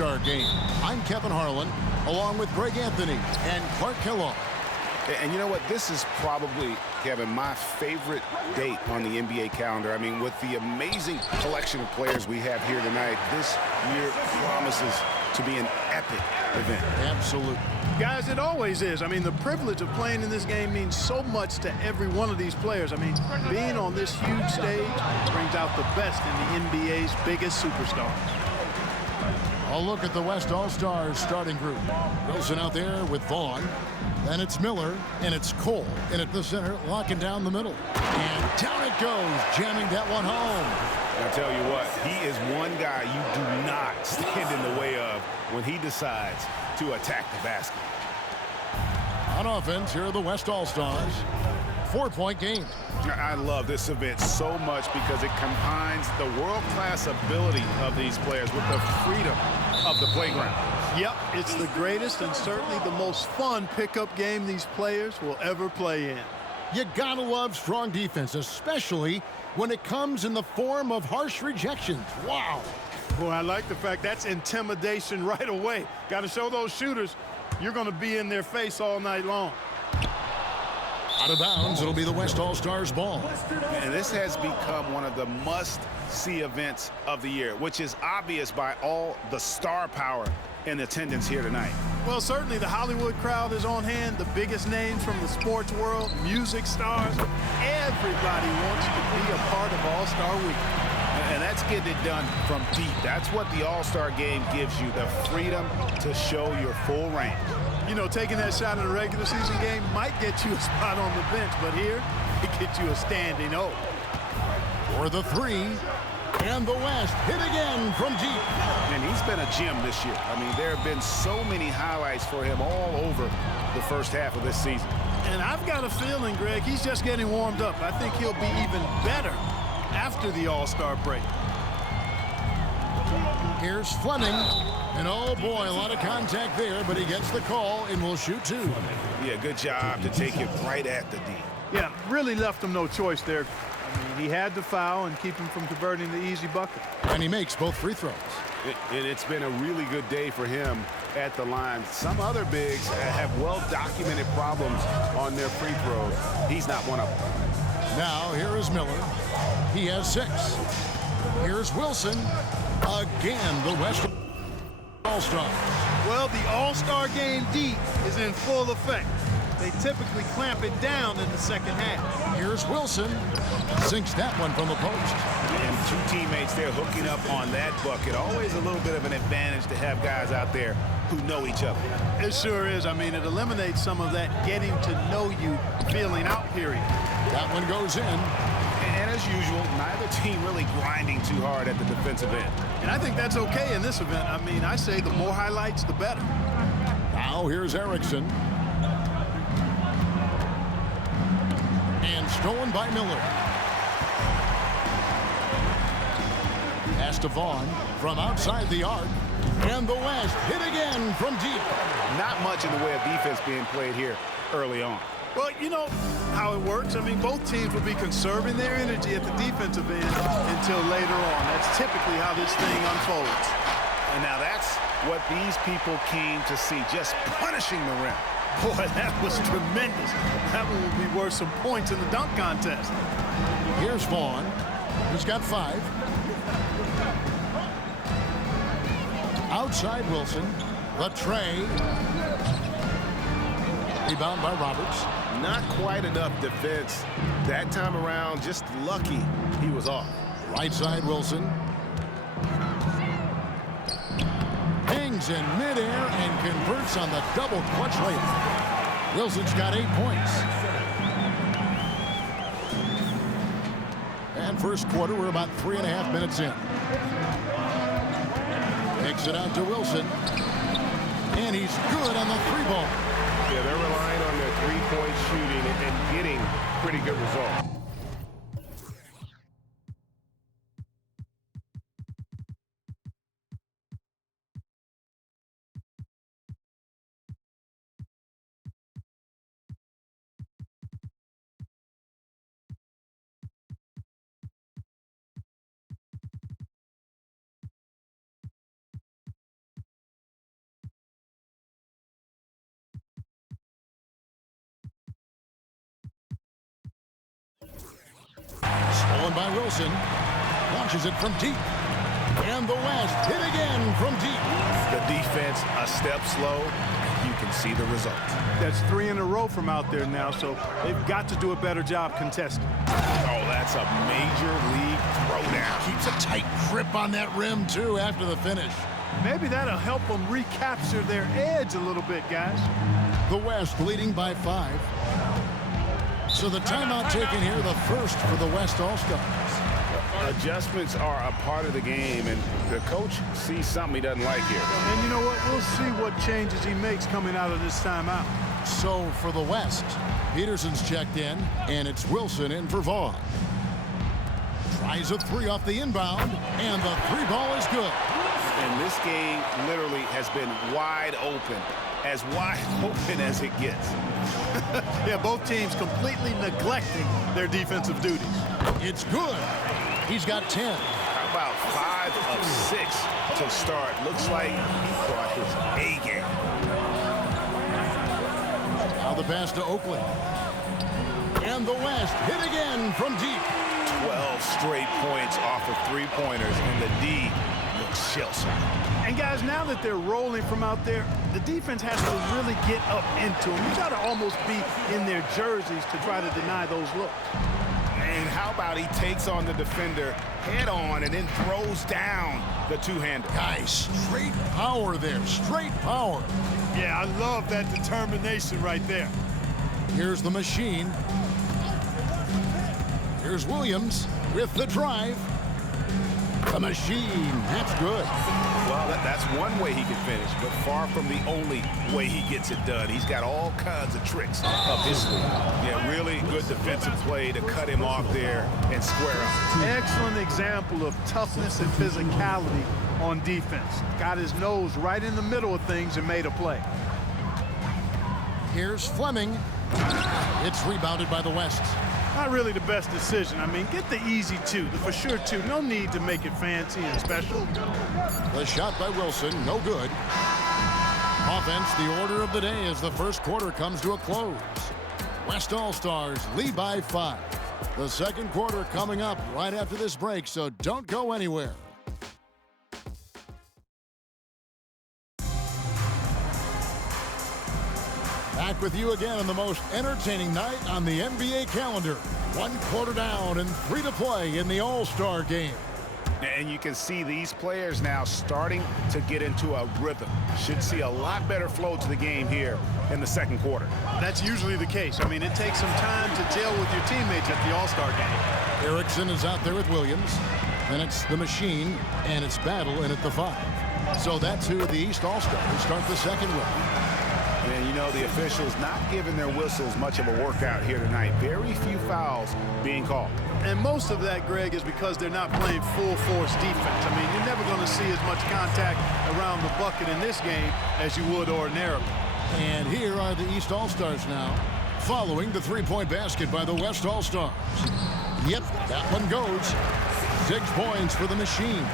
All-Star Game. I'm Kevin Harlan, along with Greg Anthony and Clark Kellogg. And you know what? This is probably, Kevin, my favorite date on the NBA calendar. I mean, with the amazing collection of players we have here tonight, this year promises to be an epic event. Absolutely. Guys, it always is. I mean, the privilege of playing in this game means so much to every one of these players. I mean, being on this huge stage brings out the best in the NBA's biggest superstars. A look at the West All-Stars starting group. Wilson out there with Vaughn. Then it's Miller, and it's Cole. And at the center, locking down the middle. And down it goes, jamming that one home. I'll tell you what, he is one guy you do not stand in the way of when he decides to attack the basket. On offense, here are the West All-Stars. 4-point game. I love this event so much because it combines the world-class ability of these players with the freedom of the playground. Yep, it's the greatest and certainly the most fun pickup game these players will ever play in. You gotta love strong defense, especially when it comes in the form of harsh rejections. Wow. Boy, I like the fact that's intimidation right away. Got to show those shooters you're going to be in their face all night long. Out of bounds, it'll be the West All-Stars ball. And this has become one of the must-see events of the year, which is obvious by all the star power in attendance here tonight. Well, certainly the Hollywood crowd is on hand, the biggest names from the sports world, music stars. Everybody wants to be a part of All-Star Week. And that's getting it done from deep. That's what the All-Star Game gives you, the freedom to show your full range. You know, taking that shot in a regular season game might get you a spot on the bench, but here, it gets you a standing O. For the three, and the West hit again from deep. And he's been a gem this year. I mean, there have been so many highlights for him all over the first half of this season. And I've got a feeling, Greg, he's just getting warmed up. I think he'll be even better after the All-Star break. Here's Fleming. And oh boy, a lot of contact there, but he gets the call and will shoot two. Yeah, good job to take it right at the D. Yeah, really left him no choice there. I mean, he had to foul and keep him from converting the easy bucket. And he makes both free throws. And it's been a really good day for him at the line. Some other bigs have well-documented problems on their free throws. He's not one of them. Now, here is Miller. He has 6. Here's Wilson. Again, the West All-Stars. Well, the All-Star Game D is in full effect. They typically clamp it down in the second half. Here's Wilson. Sinks that one from the post. And two teammates there hooking up on that bucket. Always a little bit of an advantage to have guys out there who know each other. It sure is. I mean, it eliminates some of that getting to know you feeling out period. That one goes in. And as usual, neither team really grinding too hard at the defensive end. And I think that's okay in this event. I mean, I say the more highlights, the better. Now here's Erickson. And stolen by Miller. Pass to Vaughn from outside the arc. And the West hit again from deep. Not much in the way of defense being played here early on. Well, you know how it works. I mean, both teams will be conserving their energy at the defensive end until later on. That's typically how this thing unfolds. And now that's what these people came to see, just punishing the rim. Boy, that was tremendous. That one will be worth some points in the dunk contest. Here's Vaughn. He's got 5. Outside Wilson. The tray. Rebound by Roberts. Not quite enough defense. That time around, just lucky he was off. Right side Wilson. Hangs in midair and converts on the double clutch layup. Wilson's got 8 points. And first quarter, we're about 3.5 minutes in. Kicks it out to Wilson. And he's good on the 3-ball. Yeah, they're relying on their three-point shooting and getting pretty good results. one by Wilson. Launches it from deep. And the West hit again from deep. The defense a step slow. You can see the result. That's 3 in a row from out there now, so they've got to do a better job contesting. Oh, that's a major league throwdown. Keeps a tight grip on that rim, too, after the finish. Maybe that'll help them recapture their edge a little bit, guys. The West leading by 5. So the timeout taken here, the first for the West All-Stars. Adjustments are a part of the game, and the coach sees something he doesn't like here. And you know what? We'll see what changes he makes coming out of this timeout. So for the West, Peterson's checked in, and it's Wilson in for Vaughn. Tries a 3 off the inbound, and the 3 ball is good. And this game literally has been wide open as it gets. Yeah, both teams completely neglecting their defensive duties. It's good. He's got 10. How about 5 of 6 to start? Looks like he brought his A game. Now the pass to Oakley. And the West hit again from deep. 12 straight points off of 3-pointers, and the D looks shell-shocked. And guys, now that they're rolling from out there, the defense has to really get up into them. You got to almost be in their jerseys to try to deny those looks. And how about he takes on the defender head on and then throws down the two-hander. Guys, straight power there. Straight power. Yeah, I love that determination right there. Here's the machine. Here's Williams with the drive. The machine. That's good. Well, that's one way he can finish, but far from the only way he gets it done. He's got all kinds of tricks up his sleeve. Yeah, really good defensive play to cut him off there and square up. Excellent example of toughness and physicality on defense. Got his nose right in the middle of things and made a play. Here's Fleming. It's rebounded by the West. Not really the best decision. I mean, get the easy 2, the for sure 2. No need to make it fancy and special. The shot by Wilson, no good. Offense, the order of the day as the first quarter comes to a close. West All-Stars lead by 5. The second quarter coming up right after this break, so don't go anywhere. Back with you again on the most entertaining night on the NBA calendar. 1 quarter down and 3 to play in the All-Star game. And you can see these players now starting to get into a rhythm. Should see a lot better flow to the game here in the second quarter. That's usually the case. I mean, it takes some time to gel with your teammates at the All-Star game. Erickson is out there with Williams. Then it's the machine, and it's Battle in at the 5. So that's who the East All-Stars start the second with. And you know, the officials not giving their whistles much of a workout here tonight. Very few fouls being called. And most of that, Greg, is because they're not playing full-force defense. I mean, you're never going to see as much contact around the bucket in this game as you would ordinarily. And here are the East All-Stars now, following the three-point basket by the West All-Stars. Yep, that one goes. 6 points for the machine.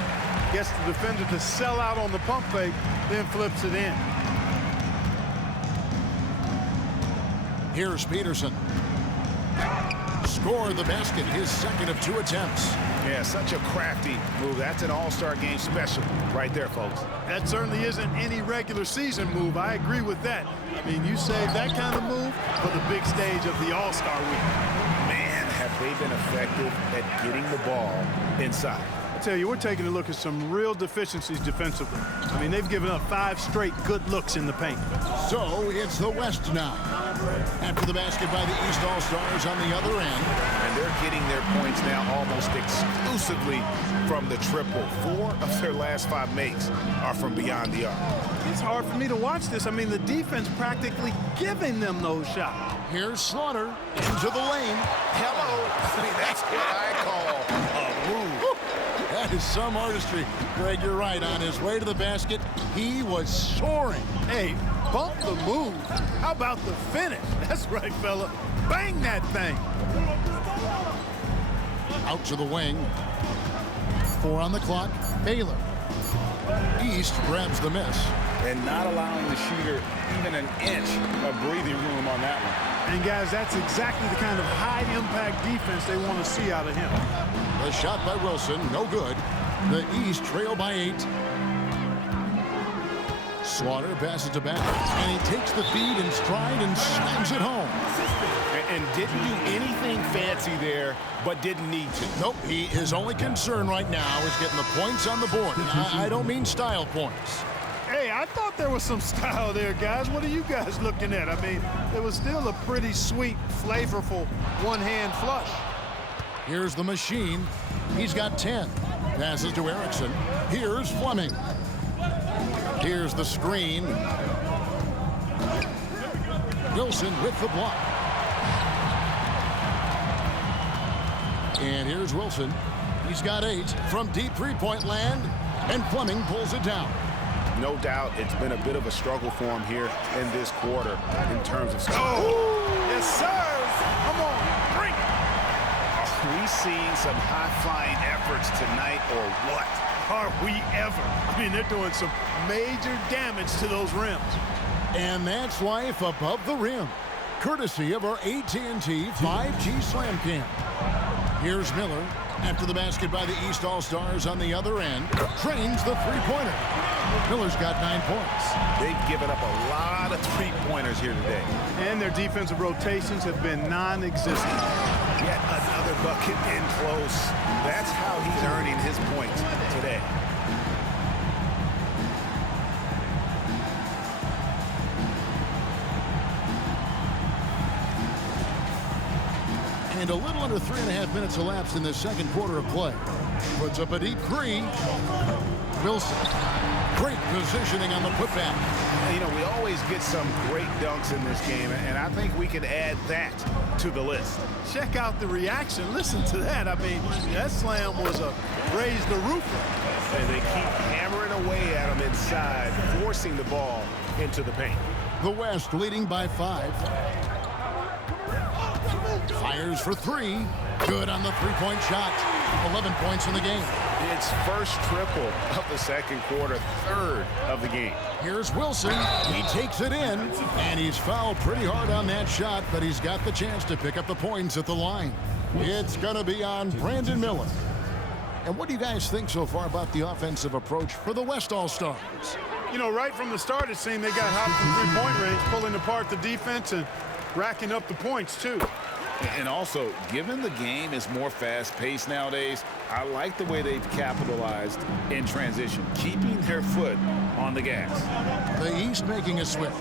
Gets the defender to sell out on the pump fake, then flips it in. Here's Peterson. Scored the basket, his second of 2 attempts. Yeah, such a crafty move. That's an All-Star game special right there, folks. That certainly isn't any regular season move. I agree with that. I mean, you save that kind of move for the big stage of the All-Star week. Man, have they been effective at getting the ball inside. I tell you, we're taking a look at some real deficiencies defensively. I mean, they've given up 5 straight good looks in the paint. So it's the West now. After the basket by the East All-Stars on the other end. And they're getting their points now almost exclusively from the triple. 4 of their last 5 makes are from beyond the arc. It's hard for me to watch this. I mean, the defense practically giving them those shots. Here's Slaughter into the lane. Hello. I mean, that's what I call a move. That is some artistry. Greg, you're right. On his way to the basket, he was soaring. Hey, bump the move. How about the finish? That's right, fella. Bang that thing. Out to the wing. 4 on the clock. Baylor. East grabs the miss. And not allowing the shooter even an inch of breathing room on that one. And, guys, that's exactly the kind of high-impact defense they want to see out of him. The shot by Wilson, no good. The East trail by 8. Slaughter passes to back, and he takes the feed in stride and slams it home. And didn't do anything fancy there, but didn't need to. Nope, his only concern right now is getting the points on the board. I don't mean style points. Hey, I thought there was some style there, guys. What are you guys looking at? I mean, it was still a pretty sweet, flavorful one-hand flush. Here's the machine. He's got 10. Passes to Erickson. Here's Fleming. Here's the screen. Wilson with the block. And here's Wilson. He's got 8 from deep three-point land, and Fleming pulls it down. No doubt it's been a bit of a struggle for him here in this quarter in terms of... Oh! Yes, sir! Come on, bring it! Are we seeing some high-flying efforts tonight or what? Are we ever? I mean, they're doing some major damage to those rims. And that's life above the rim, courtesy of our AT&T 5G Slam Cam. Here's Miller after the basket by the East All-Stars on the other end. Trains the three-pointer. Miller's got 9 points. They've given up a lot of three-pointers here today. And their defensive rotations have been non-existent. Yet another bucket in close. That's how he's earning his points today. And a little under 3.5 minutes elapsed in the second quarter of play. Puts up a deep three. Wilson. Great positioning on the putback. You know, we always get some great dunks in this game, and I think we can add that to the list. Check out the reaction. Listen to that. I mean, that slam was a raise the roof. And they keep hammering away at him inside, forcing the ball into the paint. The West leading by 5. Fires for 3. Good on the three-point shot. 11 points in the game. It's first triple of the second quarter, third of the game. Here's Wilson. He takes it in, and he's fouled pretty hard on that shot, but he's got the chance to pick up the points at the line. It's going to be on Brandon Miller. And what do you guys think so far about the offensive approach for the West All-Stars? You know, right from the start, it seemed they got hot from three-point range, pulling apart the defense and racking up the points, too. And also, given the game is more fast-paced nowadays, I like the way they've capitalized in transition, keeping their foot on the gas. The East making a switch.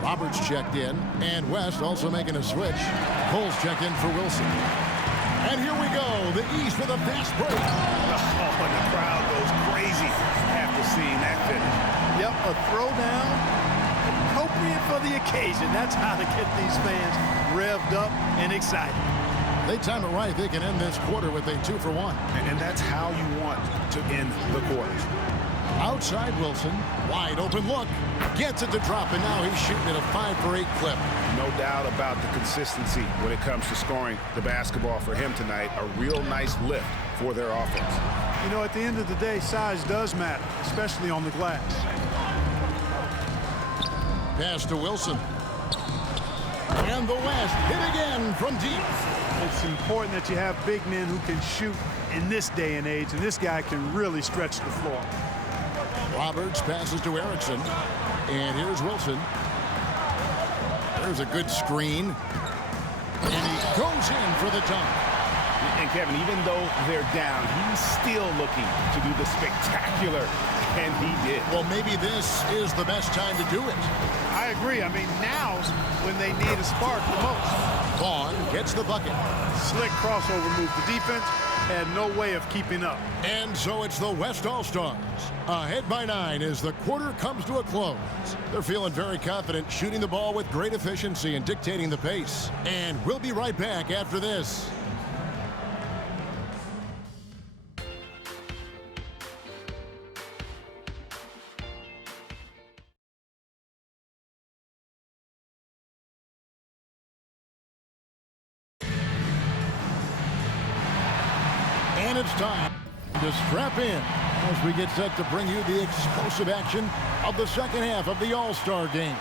Roberts checked in, and West also making a switch. Coles checked in for Wilson. And here we go, the East with a fast break. Oh, and the crowd goes crazy after seeing that finish. Yep, a throwdown, appropriate for the occasion. That's how to get these fans revved up and excited. They time it right. They can end this quarter with a 2-for-1. And that's how you want to end the quarters. Outside Wilson, wide open look. Gets it to drop, and now he's shooting at a 5-for-8 clip. No doubt about the consistency when it comes to scoring the basketball for him tonight. A real nice lift for their offense. You know, at the end of the day, size does matter, especially on the glass. Pass to Wilson. And the West hit again from deep. It's important that you have big men who can shoot in this day and age, and this guy can really stretch the floor. Roberts passes to Erickson. And here's Wilson. There's a good screen. And he goes in for the dunk. And Kevin, even though they're down, he's still looking to do the spectacular, and he did. Well, maybe this is the best time to do it. I agree. I mean, now's when they need a spark the most. Vaughn gets the bucket. Slick crossover move. The defense had no way of keeping up. And so it's the West All-Stars. Ahead by 9 as the quarter comes to a close. They're feeling very confident, shooting the ball with great efficiency and dictating the pace. And we'll be right back after this. And it's time to strap in As we get set to bring you the explosive action of the second half of the All-Star game.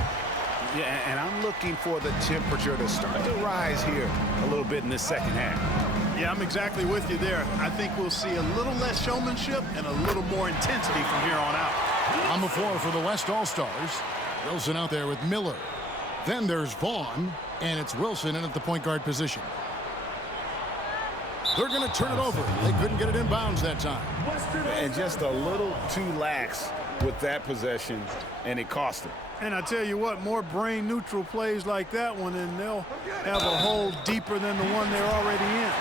Yeah, and I'm looking for the temperature to start to rise here a little bit in this second half. Yeah, I'm exactly with you there. I think we'll see a little less showmanship and a little more intensity from here on out. On the floor for the West All-Stars, Wilson out there with Miller. Then there's Vaughn, and it's Wilson in at the point guard position. They're going to turn it over. They couldn't get it in bounds that time. And just a little too lax with that possession, and it cost them. And I tell you what, more brain-neutral plays like that one, and they'll have a hole deeper than the one they're already in.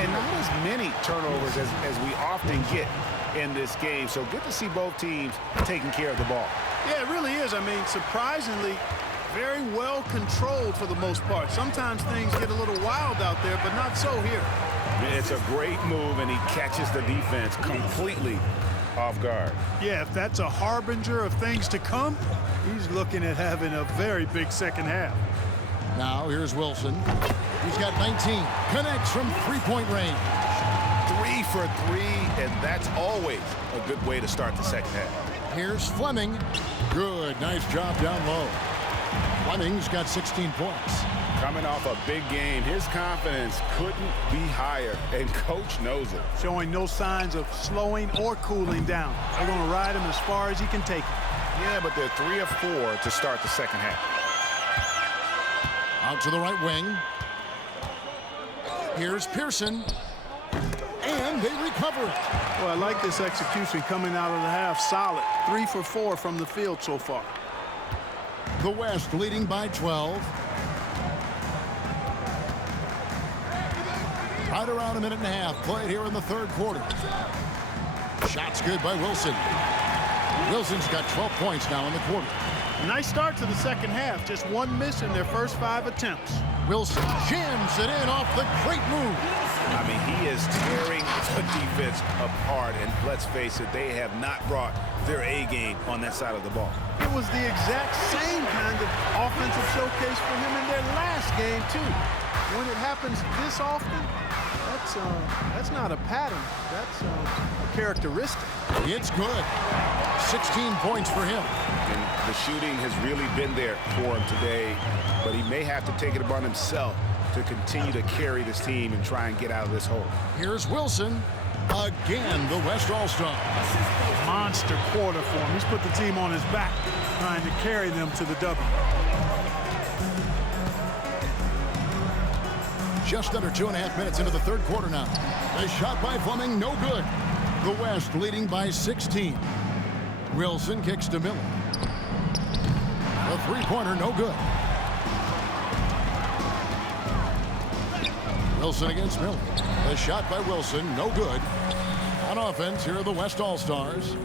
And not as many turnovers as we often get in this game. So good to see both teams taking care of the ball. Yeah, it really is. I mean, surprisingly, very well controlled for the most part. Sometimes things get a little wild out there, but not so here. It's a great move, and he catches the defense completely off guard. Yeah, if that's a harbinger of things to come, he's looking at having a very big second half. Now here's Wilson. He's got 19. Connects from three-point range. 3 for 3, and that's always a good way to start the second half. Here's Fleming. Good. Nice job down low. Fleming's got 16 points. Coming off a big game, his confidence couldn't be higher, and coach knows it. Showing no signs of slowing or cooling down. They're going to ride him as far as he can take him. Yeah, but they're 3 of 4 to start the second half. Out to the right wing. Here's Pearson. And they recover it. Well, I like this execution coming out of the half. Solid. 3 for 4 from the field so far. The West leading by 12. Right around a minute and a half played here in the third quarter. Shots good by Wilson. Wilson's got 12 points now in the quarter. Nice start to the second half. Just one miss in their first 5 attempts. Wilson jams it in off the great move. I mean, he is tearing the defense apart, and let's face it, they have not brought their A game on that side of the ball. It was the exact same kind of offensive showcase for him in their last game, too. When it happens this often, that's not a pattern. That's a characteristic. It's good. 16 points for him. And the shooting has really been there for him today, but he may have to take it upon himself to continue to carry this team and try and get out of this hole. Here's Wilson. Again, the West All-Star. Monster quarter for him. He's put the team on his back, trying to carry them to the W. Just under 2.5 minutes into the third quarter now. A shot by Fleming, no good. The West leading by 16. Wilson kicks to Miller. The three-pointer, no good. Wilson against Miller. The shot by Wilson, no good. On offense, here are the West All-Stars.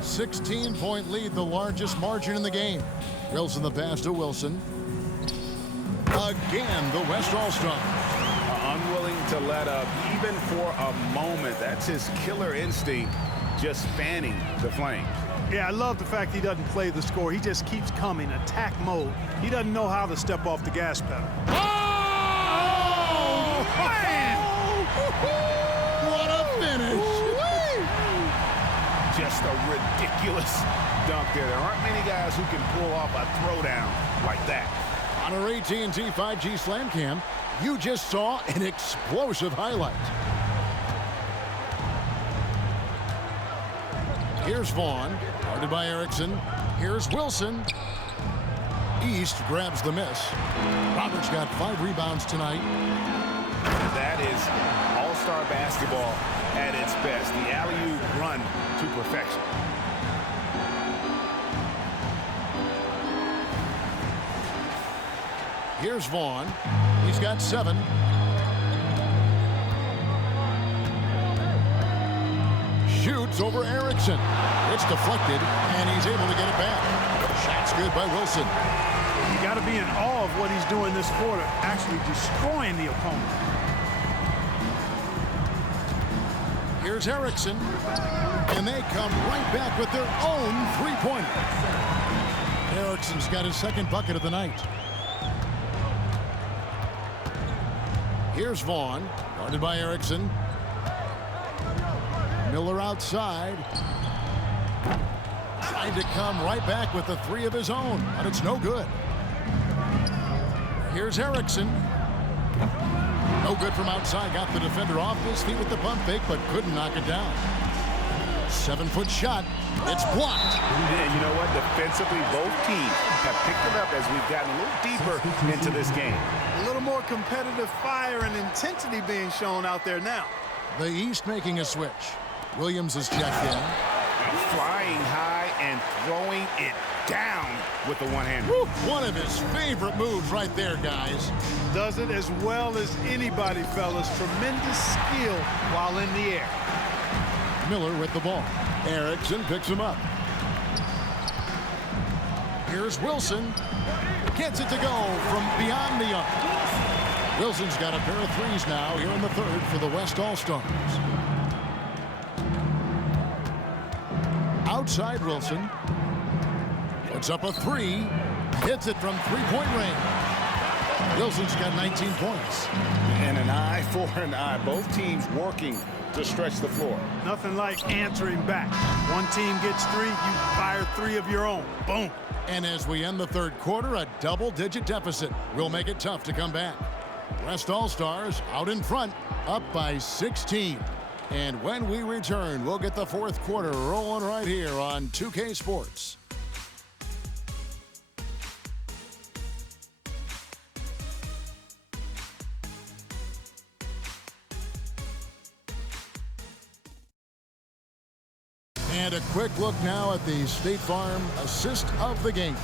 16-point lead, the largest margin in the game. Wilson the pass to Wilson. Again, the West All-Stars. Unwilling to let up, even for a moment. That's his killer instinct, just fanning the flames. Yeah, I love the fact he doesn't play the score. He just keeps coming, attack mode. He doesn't know how to step off the gas pedal. Oh, man! What a finish! Just a ridiculous dunk there. There aren't many guys who can pull off a throwdown like that. On our AT&T 5G Slam Cam, you just saw an explosive highlight. Here's Vaughn, guarded by Erickson. Here's Wilson. East grabs the miss. Roberts got 5 rebounds tonight. That is all-star basketball at its best. The alley-oop run to perfection. Here's Vaughn. He's got 7. Shoots over Erickson. It's deflected, and he's able to get it back. Shot's good by Wilson. You got to be in awe of what he's doing this quarter, actually destroying the opponent. Here's Erickson, and they come right back with their own three-pointer. Erickson's got his second bucket of the night. Here's Vaughn, guarded by Erickson. Miller outside. Tried to come right back with the three of his own, but it's no good. Here's Erickson. No good from outside. Got the defender off his feet with the pump fake, but couldn't knock it down. 7-foot shot. It's blocked. And you know what? Defensively, both teams have picked it up as we've gotten a little deeper into this game. A little more competitive fire and intensity being shown out there now. The East making a switch. Williams is checked in. Flying high and throwing it down with the one-hander. One of his favorite moves right there, guys. Does it as well as anybody, fellas. Tremendous skill while in the air. Miller with the ball. Erickson picks him up. Here's Wilson. Gets it to go from beyond the arc. Wilson's got a pair of threes now here in the third for the West All-Stars. Outside Wilson. Puts up a three. Hits it from three-point range. Wilson's got 19 points. And an eye for an eye. Both teams working to stretch the floor. Nothing like answering back. One team gets three, you fire three of your own. Boom. And as we end the third quarter, a double-digit deficit will make it tough to come back. West All-Stars out in front, up by 16. And when we return, we'll get the fourth quarter rolling right here on 2K Sports. And a quick look now at the State Farm assist of the game.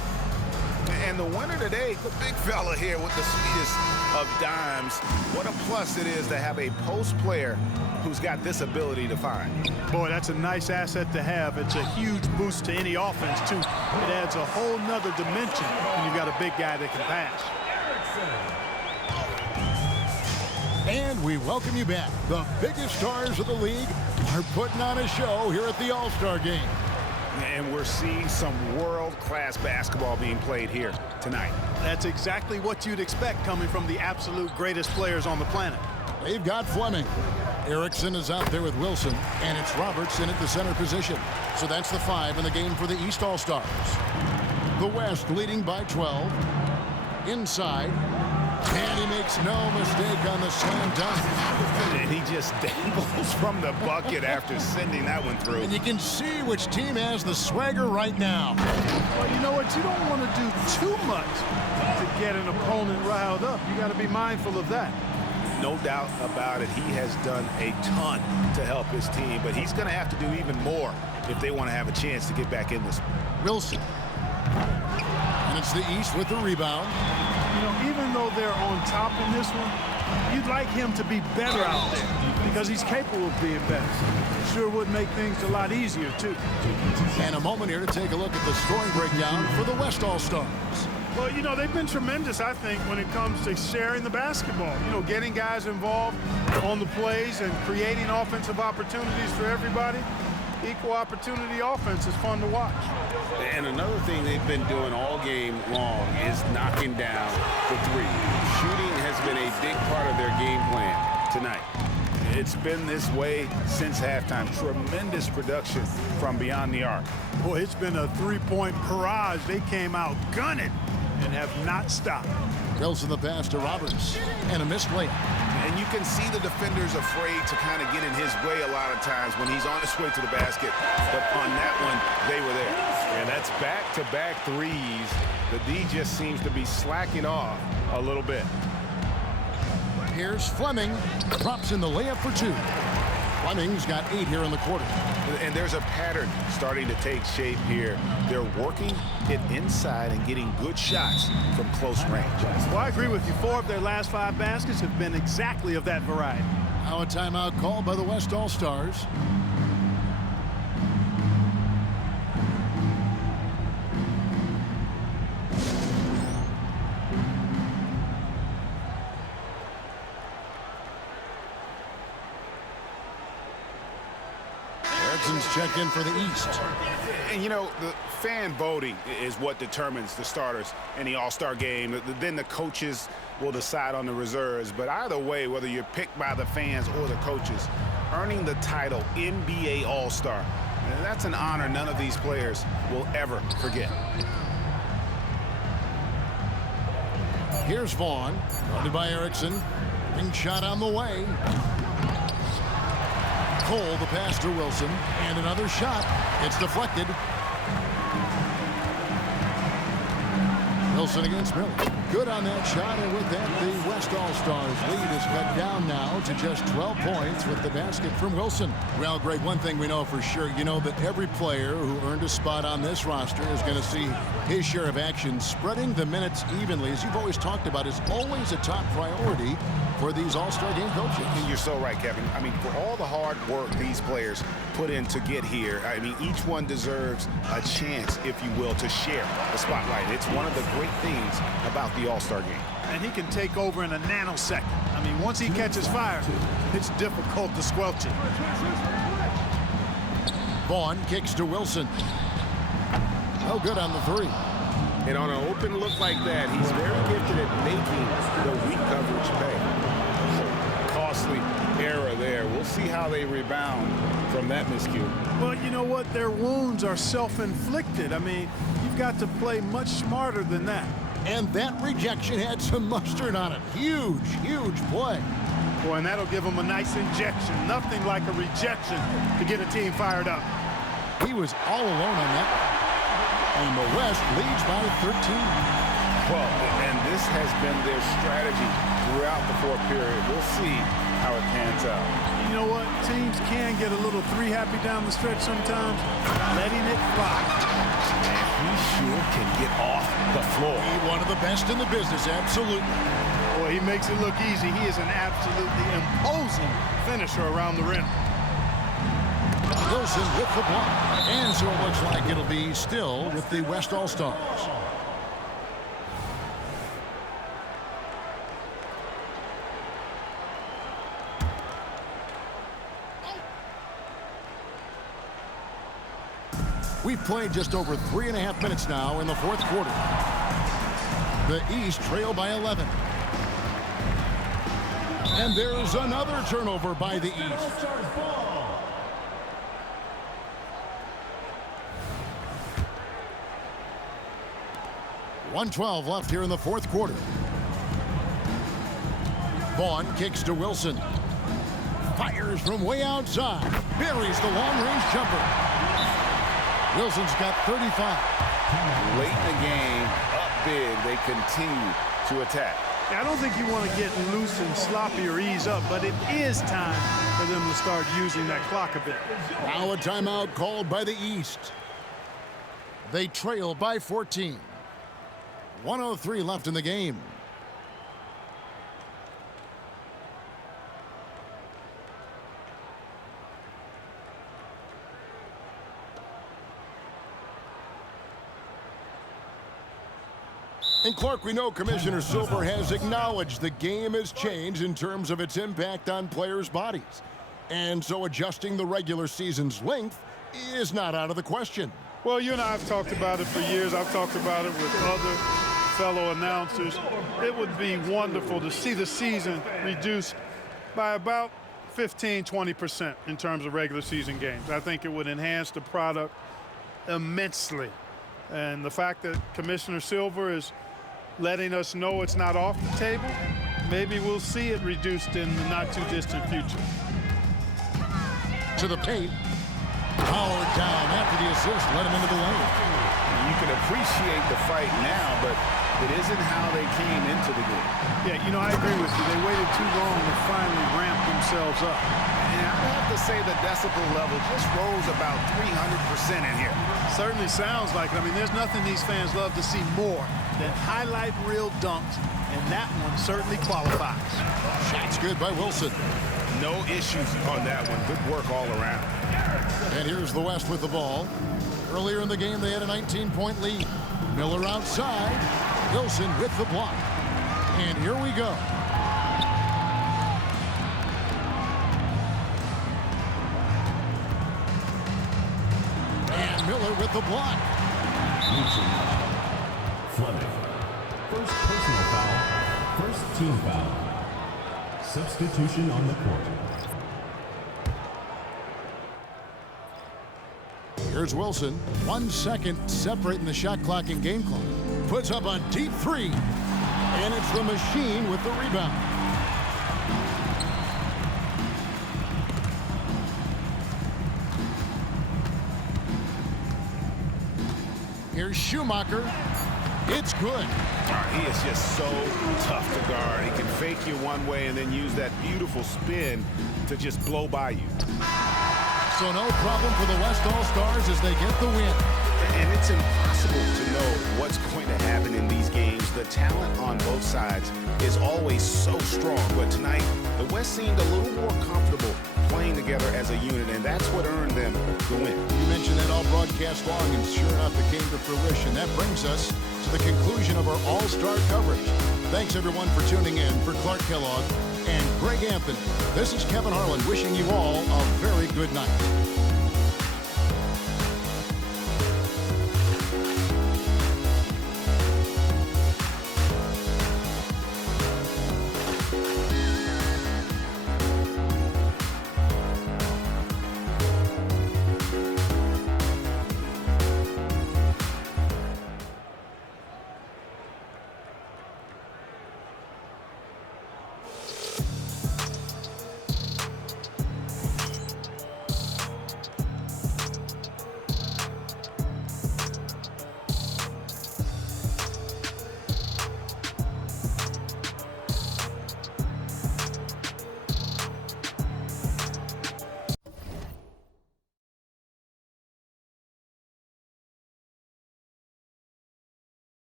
And the winner today, the big fella here with the sweetest of dimes. What a plus it is to have a post player who's got this ability to find. Boy, that's a nice asset to have. It's a huge boost to any offense, too. It adds a whole nother dimension when you've got a big guy that can pass. And we welcome you back. The biggest stars of the league are putting on a show here at the All-Star Game. And we're seeing some world-class basketball being played here tonight. That's exactly what you'd expect coming from the absolute greatest players on the planet. They've got Fleming. Erickson is out there with Wilson, and it's Robertson at the center position. So that's the 5 in the game for the East All-Stars. The West leading by 12. Inside. And he makes no mistake on the slam dunk. And he just dangles from the bucket after sending that one through. And you can see which team has the swagger right now. Well, you know what? You don't want to do too much to get an opponent riled up. You got to be mindful of that. No doubt about it. He has done a ton to help his team, but he's going to have to do even more if they want to have a chance to get back in this. Wilson. And it's the East with the rebound. You know, even though they're on top in this one, you'd like him to be better out there because he's capable of being better. Sure would make things a lot easier, too. And a moment here to take a look at the scoring breakdown for the West All-Stars. Well, you know, they've been tremendous, I think, when it comes to sharing the basketball. You know, getting guys involved on the plays and creating offensive opportunities for everybody. Equal opportunity offense is fun to watch. And another thing they've been doing all game long is knocking down the three. Shooting has been a big part of their game plan tonight. It's been this way since halftime. Tremendous production from beyond the arc. Boy, it's been a three-point barrage. They came out gunning and have not stopped. Wilson the pass to Roberts. And a missed layup. And you can see the defenders afraid to kind of get in his way a lot of times when he's on his way to the basket. But on that one, they were there. And that's back-to-back threes. The D just seems to be slacking off a little bit. Here's Fleming. Drops in the layup for 2. Fleming's got 8 here in the quarter. And there's a pattern starting to take shape here. They're working it inside and getting good shots from close range. Well, I agree with you. 4 of their last 5 baskets have been exactly of that variety. Now a timeout called by the West All-Stars. Check in for the East. And, you know, the fan voting is what determines the starters in the All-Star game. Then the coaches will decide on the reserves. But either way, whether you're picked by the fans or the coaches, earning the title NBA All-Star And that's an honor none of these players will ever forget. Here's Vaughn, guarded by Erickson. Ring shot on the way. Cole, the pass to Wilson, and another shot. It's deflected. Wilson against Miller. Good on that shot, and with that, the West All-Stars lead is cut down now to just 12 points with the basket from Wilson. Well, Greg, one thing we know for sure, you know that every player who earned a spot on this roster is going to see his share of action. Spreading the minutes evenly, as you've always talked about, is always a top priority for these All-Star game coaches. And you're so right, Kevin. I mean, for all the hard work these players put in to get here, I mean, each one deserves a chance, if you will, to share the spotlight. It's one of the great things about the All-Star game. And he can take over in a nanosecond. I mean, once he catches fire, it's difficult to squelch it. Vaughn kicks to Wilson. No good on the three. And on an open look like that, he's very gifted at making the weak coverage pay. Costly error there. We'll see how they rebound from that miscue. Well, you know what? Their wounds are self-inflicted. I mean, you've got to play much smarter than that. And that rejection had some mustard on it. Huge, huge play. Boy, and that'll give them a nice injection. Nothing like a rejection to get a team fired up. He was all alone on that one. And the West leads by 13. Well, and this has been their strategy throughout the fourth period. We'll see how it pans out. You know what? Teams can get a little three-happy down the stretch sometimes, letting it fly. He sure can get off the floor. He's one of the best in the business, absolutely. Boy, he makes it look easy. He is an absolutely imposing finisher around the rim. Wilson with the block. And so it looks like it'll be still with the West All-Stars. We've played just over 3.5 minutes now in the fourth quarter. The East trail by 11. And there's another turnover by the East. 1:12 left here in the fourth quarter. Vaughn kicks to Wilson. Fires from way outside. Buries the long-range jumper. Wilson's got 35. Late in the game, up big, they continue to attack. I don't think you want to get loose and sloppy or ease up, but it is time for them to start using that clock a bit. Now a timeout called by the East. They trail by 14. 1:03 left in the game. And Clark, we know Commissioner Silver has acknowledged the game has changed in terms of its impact on players' bodies. And so adjusting the regular season's length is not out of the question. Well, you and I have talked about it for years. I've talked about it with other fellow announcers. It would be wonderful to see the season reduced by about 15–20% in terms of regular season games. I think it would enhance the product immensely. And the fact that Commissioner Silver is letting us know it's not off the table, maybe we'll see it reduced in the not-too-distant future. To the paint. Howard down after the assist, let him into the lane. You can appreciate the fight now, but it isn't how they came into the game. Yeah, you know, I agree with you. They waited too long to finally ramp themselves up. And I have to say the decibel level just rose about 300% in here. Certainly sounds like it. I mean, there's nothing these fans love to see more than highlight reel dunks, and that one certainly qualifies. Shot's good by Wilson. No issues on that one. Good work all around. And here's the West with the ball. Earlier in the game, they had a 19-point lead. Miller outside. Wilson with the block. And here we go. And Miller with the block. Fleming. First personal foul. First team foul. Substitution on the court. Here's Wilson. 1 second separating the shot clock and game clock. Puts up a deep three. And it's the machine with the rebound. Here's Schumacher. It's good. He is just so tough to guard. He can fake you one way and then use that beautiful spin to just blow by you. So no problem for the West All-Stars as they get the win. And it's impossible to know what's going to happen in these games. The talent on both sides is always so strong. But tonight, the West seemed a little more comfortable playing together as a unit, and that's what earned them the win. You mentioned that all broadcast long, and sure enough, it came to fruition. That brings us to the conclusion of our All-Star coverage. Thanks, everyone, for tuning in. For Clark Kellogg and Greg Anthony, this is Kevin Harlan wishing you all a very good night.